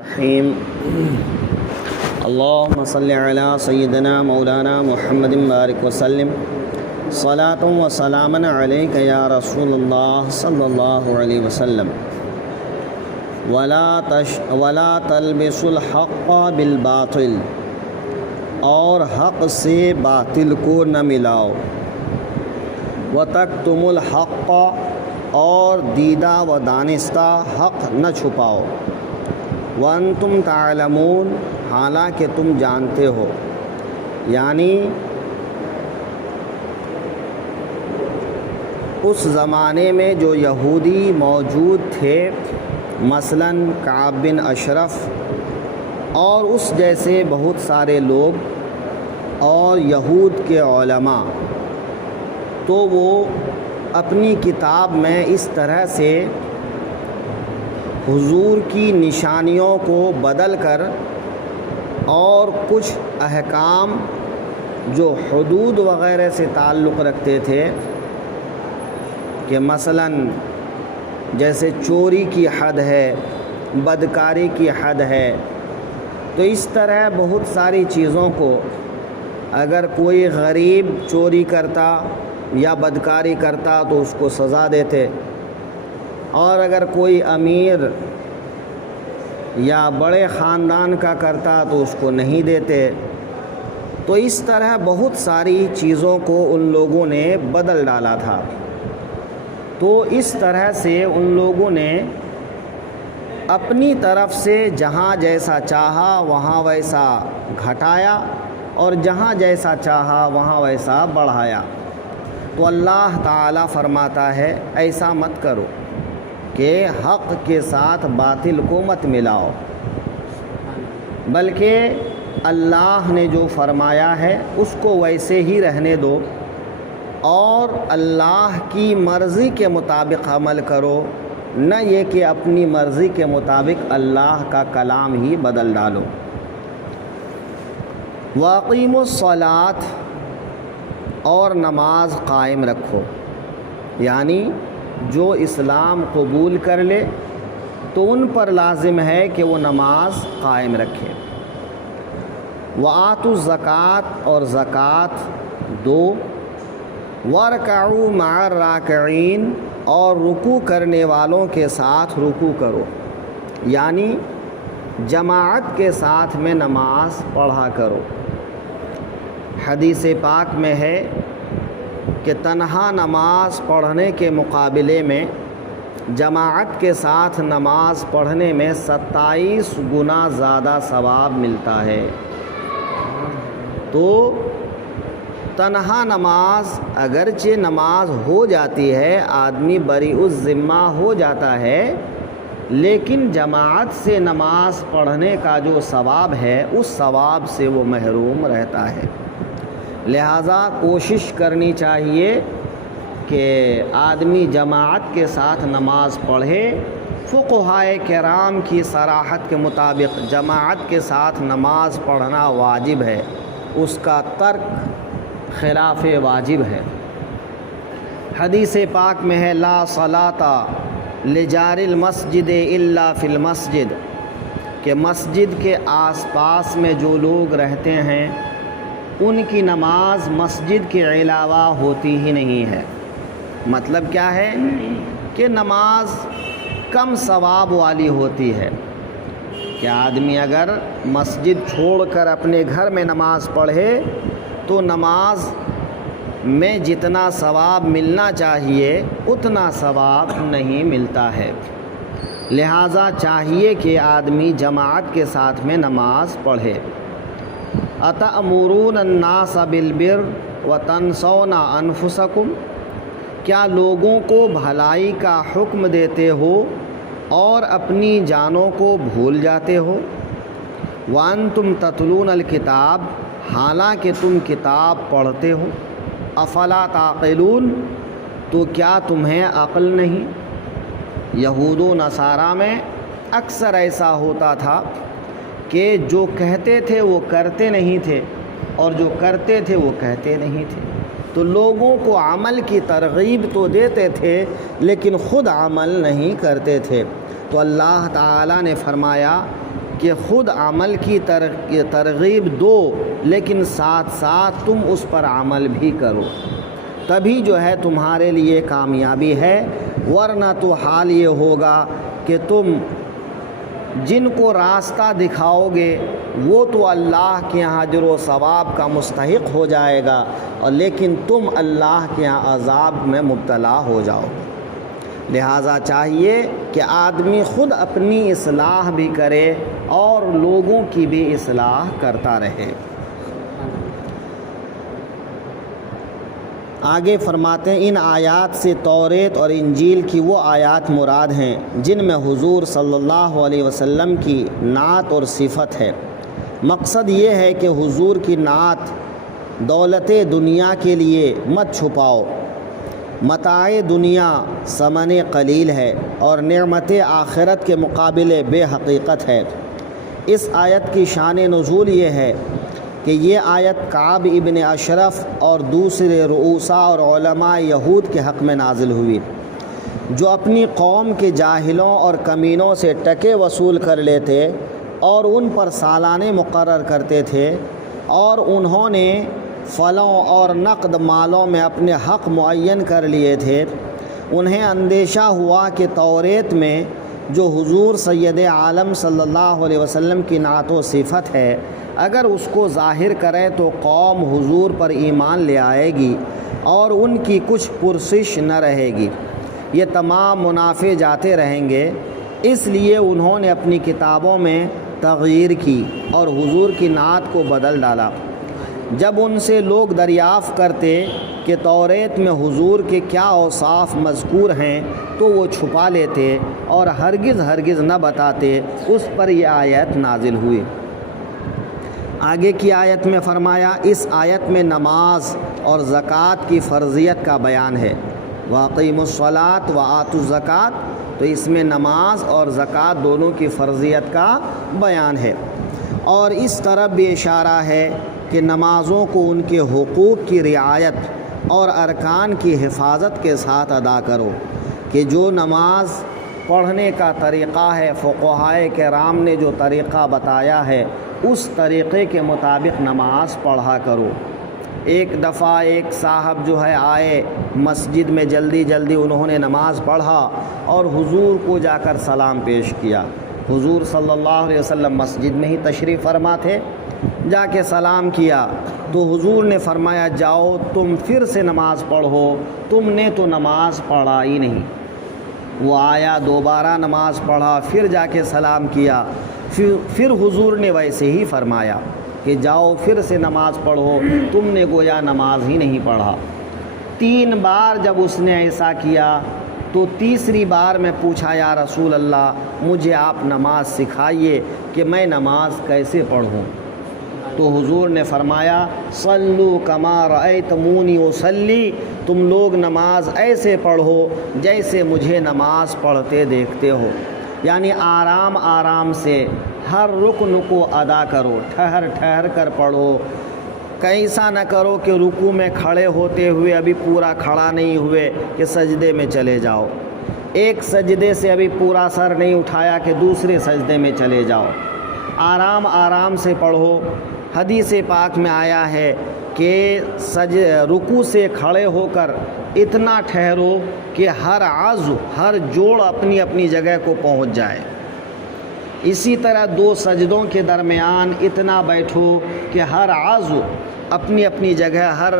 الرحیم اللہم صلی علی سیدنا مولانا محمد بارک وسلم صلاۃ و سلام علیک یا رسول اللہ صلی اللہ علیہ وسلم ولا تلبسوا الحق بالباطل، اور حق سے باطل کو نہ ملاؤ، وتکتموا الحق، اور دیدہ و دانستہ حق نہ چھپاؤ، وانتم تعلمون، حالانکہ تم جانتے ہو۔ یعنی اس زمانے میں جو یہودی موجود تھے، مثلاً کعب بن اشرف اور اس جیسے بہت سارے لوگ اور یہود کے علماء، تو وہ اپنی کتاب میں اس طرح سے حضور کی نشانیوں کو بدل کر اور کچھ احکام جو حدود وغیرہ سے تعلق رکھتے تھے، کہ مثلاً جیسے چوری کی حد ہے، بدکاری کی حد ہے، تو اس طرح بہت ساری چیزوں کو اگر کوئی غریب چوری کرتا یا بدکاری کرتا تو اس کو سزا دیتے، اور اگر کوئی امیر یا بڑے خاندان کا کرتا تو اس کو نہیں دیتے۔ تو اس طرح بہت ساری چیزوں کو ان لوگوں نے بدل ڈالا تھا۔ تو اس طرح سے ان لوگوں نے اپنی طرف سے جہاں جیسا چاہا وہاں ویسا گھٹایا، اور جہاں جیسا چاہا وہاں ویسا بڑھایا۔ تو اللہ تعالیٰ فرماتا ہے ایسا مت کرو کہ حق کے ساتھ باطل کو مت ملاؤ، بلکہ اللہ نے جو فرمایا ہے اس کو ویسے ہی رہنے دو، اور اللہ کی مرضی کے مطابق عمل کرو، نہ یہ کہ اپنی مرضی کے مطابق اللہ کا کلام ہی بدل ڈالو۔ وَأَقِیمُوا الصَّلَاةَ، اور نماز قائم رکھو، یعنی جو اسلام قبول کر لے تو ان پر لازم ہے کہ وہ نماز قائم رکھے۔ وَآتُوا الزَّکَاةَ، اور زکوٰۃ دو۔ وَارْکَعُوا مَعَ الرَّاکِعِینَ، اور رکوع کرنے والوں کے ساتھ رکوع کرو، یعنی جماعت کے ساتھ میں نماز پڑھا کرو۔ حدیث پاک میں ہے کہ تنہا نماز پڑھنے کے مقابلے میں جماعت کے ساتھ نماز پڑھنے میں 27 گنا زیادہ ثواب ملتا ہے۔ تو تنہا نماز اگرچہ نماز ہو جاتی ہے، آدمی بری الذمہ ہو جاتا ہے، لیکن جماعت سے نماز پڑھنے کا جو ثواب ہے اس ثواب سے وہ محروم رہتا ہے۔ لہٰذا کوشش کرنی چاہیے کہ آدمی جماعت کے ساتھ نماز پڑھے۔ فقہائے کرام کی صراحت کے مطابق جماعت کے ساتھ نماز پڑھنا واجب ہے، اس کا ترک خلاف واجب ہے۔ حدیث پاک میں ہے لا صلاۃ لجار المسجد الا فی المسجد، کہ مسجد کے آس پاس میں جو لوگ رہتے ہیں ان کی نماز مسجد کے علاوہ ہوتی ہی نہیں ہے۔ مطلب کیا ہے کہ نماز کم ثواب والی ہوتی ہے، کہ آدمی اگر مسجد چھوڑ کر اپنے گھر میں نماز پڑھے تو نماز میں جتنا ثواب ملنا چاہیے اتنا ثواب نہیں ملتا ہے۔ لہٰذا چاہیے کہ آدمی جماعت کے ساتھ میں نماز پڑھے۔ أَتَأْمُرُونَ النَّاسَ بِالْبِرِّ وَتَنْسَوْنَ أَنفُسَكُمْ، کیا لوگوں کو بھلائی کا حکم دیتے ہو اور اپنی جانوں کو بھول جاتے ہو؟ وَأَنْتُمْ تَتْلُونَ الْكِتَابَ، حالانکہ تم کتاب پڑھتے ہو۔ أَفَلَا تَعْقِلُونَ، تو کیا تمہیں عقل نہیں؟ یہود و نصارہ میں اکثر ایسا ہوتا تھا کہ جو کہتے تھے وہ کرتے نہیں تھے، اور جو کرتے تھے وہ کہتے نہیں تھے۔ تو لوگوں کو عمل کی ترغیب تو دیتے تھے لیکن خود عمل نہیں کرتے تھے۔ تو اللہ تعالیٰ نے فرمایا کہ خود عمل کی ترغیب دو لیکن ساتھ ساتھ تم اس پر عمل بھی کرو، تبھی جو ہے تمہارے لیے کامیابی ہے، ورنہ تو حال یہ ہوگا کہ تم جن کو راستہ دکھاؤ گے وہ تو اللہ کے یہاں اجر و ثواب کا مستحق ہو جائے گا، اور لیکن تم اللہ کے یہاں عذاب میں مبتلا ہو جاؤ گے۔ لہٰذا چاہیے کہ آدمی خود اپنی اصلاح بھی کرے اور لوگوں کی بھی اصلاح کرتا رہے۔ آگے فرماتے ہیں ان آیات سے توریت اور انجیل کی وہ آیات مراد ہیں جن میں حضور صلی اللہ علیہ وسلم کی نعت اور صفت ہے۔ مقصد یہ ہے کہ حضور کی نعت دولت دنیا کے لیے مت چھپاؤ، متاع دنیا ثمن قلیل ہے اور نعمت آخرت کے مقابلے بے حقیقت ہے۔ اس آیت کی شان نزول یہ ہے کہ یہ آیت کعب ابن اشرف اور دوسرے رؤساء اور علماء یہود کے حق میں نازل ہوئی، جو اپنی قوم کے جاہلوں اور کمینوں سے ٹکے وصول کر لیتے اور ان پر سالانے مقرر کرتے تھے، اور انہوں نے فلوں اور نقد مالوں میں اپنے حق معین کر لیے تھے۔ انہیں اندیشہ ہوا کہ توریت میں جو حضور سید عالم صلی اللہ علیہ وسلم کی نعت و صفت ہے، اگر اس کو ظاہر کریں تو قوم حضور پر ایمان لے آئے گی اور ان کی کچھ پرسش نہ رہے گی، یہ تمام منافع جاتے رہیں گے۔ اس لیے انہوں نے اپنی کتابوں میں تغییر کی اور حضور کی نعت کو بدل ڈالا۔ جب ان سے لوگ دریافت کرتے کہ توریت میں حضور کے کیا اوصاف مذکور ہیں تو وہ چھپا لیتے اور ہرگز نہ بتاتے۔ اس پر یہ آیت نازل ہوئی۔ آگے کی آیت میں فرمایا، اس آیت میں نماز اور زکوٰۃ کی فرضیت کا بیان ہے۔ وَأَقِیمُوا الصَّلَاةَ وَآتُوا الزَّکَاةَ، تو اس میں نماز اور زکوٰۃ دونوں کی فرضیت کا بیان ہے، اور اس طرف بھی اشارہ ہے کہ نمازوں کو ان کے حقوق کی رعایت اور ارکان کی حفاظت کے ساتھ ادا کرو، کہ جو نماز پڑھنے کا طریقہ ہے فقہائے کرام نے جو طریقہ بتایا ہے اس طریقے کے مطابق نماز پڑھا کرو۔ ایک دفعہ ایک صاحب جو ہے آئے مسجد میں، جلدی انہوں نے نماز پڑھا اور حضور کو جا کر سلام پیش کیا۔ حضور صلی اللہ علیہ وسلم مسجد میں ہی تشریف فرما تھے، جا کے سلام کیا تو حضور نے فرمایا جاؤ تم پھر سے نماز پڑھو، تم نے تو نماز پڑھا ہی نہیں۔ وہ آیا دوبارہ نماز پڑھا، پھر جا کے سلام کیا، پھر حضور نے ویسے ہی فرمایا کہ جاؤ پھر سے نماز پڑھو، تم نے گویا نماز ہی نہیں پڑھا۔ 3 بار جب اس نے ایسا کیا تو تیسری بار میں پوچھا یا رسول اللہ مجھے آپ نماز سکھائیے کہ میں نماز کیسے پڑھوں؟ تو حضور نے فرمایا صلو کما رأیتمونی اصلی، تم لوگ نماز ایسے پڑھو جیسے مجھے نماز پڑھتے دیکھتے ہو، یعنی آرام سے ہر رکن کو ادا کرو، ٹھہر کر پڑھو۔ ایسا نہ کرو کہ رکوع میں کھڑے ہوتے ہوئے ابھی پورا کھڑا نہیں ہوئے کہ سجدے میں چلے جاؤ، ایک سجدے سے ابھی پورا سر نہیں اٹھایا کہ دوسرے سجدے میں چلے جاؤ۔ آرام سے پڑھو۔ حدیث پاک میں آیا ہے کہ رکوع سے کھڑے ہو کر اتنا ٹھہرو کہ ہر عضو ہر جوڑ اپنی اپنی جگہ کو پہنچ جائے۔ اسی طرح 2 سجدوں کے درمیان اتنا بیٹھو کہ ہر عضو اپنی اپنی جگہ، ہر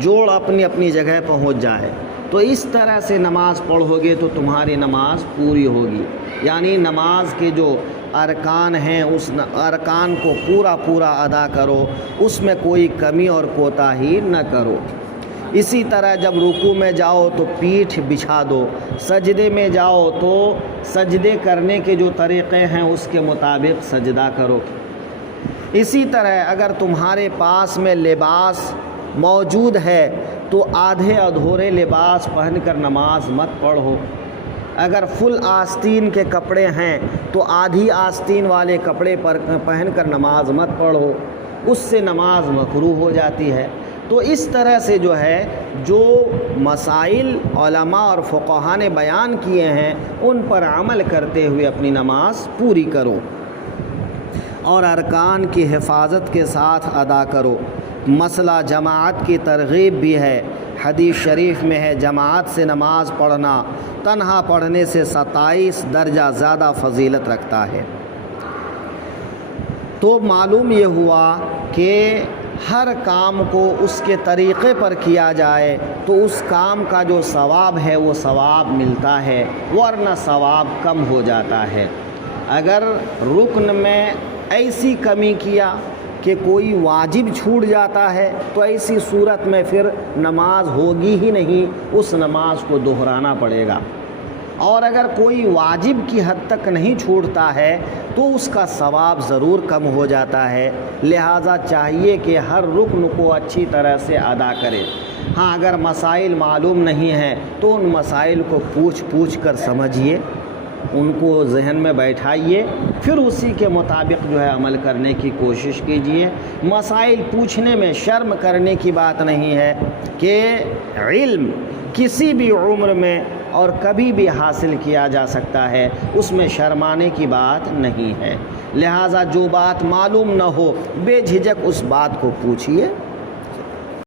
جوڑ اپنی اپنی جگہ پہنچ جائے۔ تو اس طرح سے نماز پڑھو گے تو تمہاری نماز پوری ہوگی، یعنی نماز کے جو ارکان ہیں اس ارکان کو پورا ادا کرو، اس میں کوئی کمی اور کوتاہی نہ کرو۔ اسی طرح جب رکوع میں جاؤ تو پیٹھ بچھا دو، سجدے میں جاؤ تو سجدے کرنے کے جو طریقے ہیں اس کے مطابق سجدہ کرو۔ اسی طرح اگر تمہارے پاس میں لباس موجود ہے تو آدھے ادھورے لباس پہن کر نماز مت پڑھو۔ اگر فل آستین کے کپڑے ہیں تو آدھی آستین والے کپڑے پر پہن کر نماز مت پڑھو، اس سے نماز مکروہ ہو جاتی ہے۔ تو اس طرح سے جو ہے جو مسائل علماء اور فقہاء نے بیان کیے ہیں ان پر عمل کرتے ہوئے اپنی نماز پوری کرو۔ اور ارکان کی حفاظت کے ساتھ ادا کرو۔ مسئلہ جماعت کی ترغیب بھی ہے، حدیث شریف میں ہے جماعت سے نماز پڑھنا تنہا پڑھنے سے 27 درجہ زیادہ فضیلت رکھتا ہے۔ تو معلوم یہ ہوا کہ ہر کام کو اس کے طریقے پر کیا جائے تو اس کام کا جو ثواب ہے وہ ثواب ملتا ہے، ورنہ ثواب کم ہو جاتا ہے۔ اگر رکن میں ایسی کمی کیا کہ کوئی واجب چھوٹ جاتا ہے تو ایسی صورت میں پھر نماز ہوگی ہی نہیں، اس نماز کو دہرانا پڑے گا۔ اور اگر کوئی واجب کی حد تک نہیں چھوٹتا ہے تو اس کا ثواب ضرور کم ہو جاتا ہے، لہٰذا چاہیے کہ ہر رکن کو اچھی طرح سے ادا کرے۔ ہاں اگر مسائل معلوم نہیں ہیں تو ان مسائل کو پوچھ کر سمجھیے، ان کو ذہن میں بیٹھائیے، پھر اسی کے مطابق جو ہے عمل کرنے کی کوشش کیجیے۔ مسائل پوچھنے میں شرم کرنے کی بات نہیں ہے کہ علم کسی بھی عمر میں اور کبھی بھی حاصل کیا جا سکتا ہے، اس میں شرمانے کی بات نہیں ہے۔ لہٰذا جو بات معلوم نہ ہو بے جھجک اس بات کو پوچھیے۔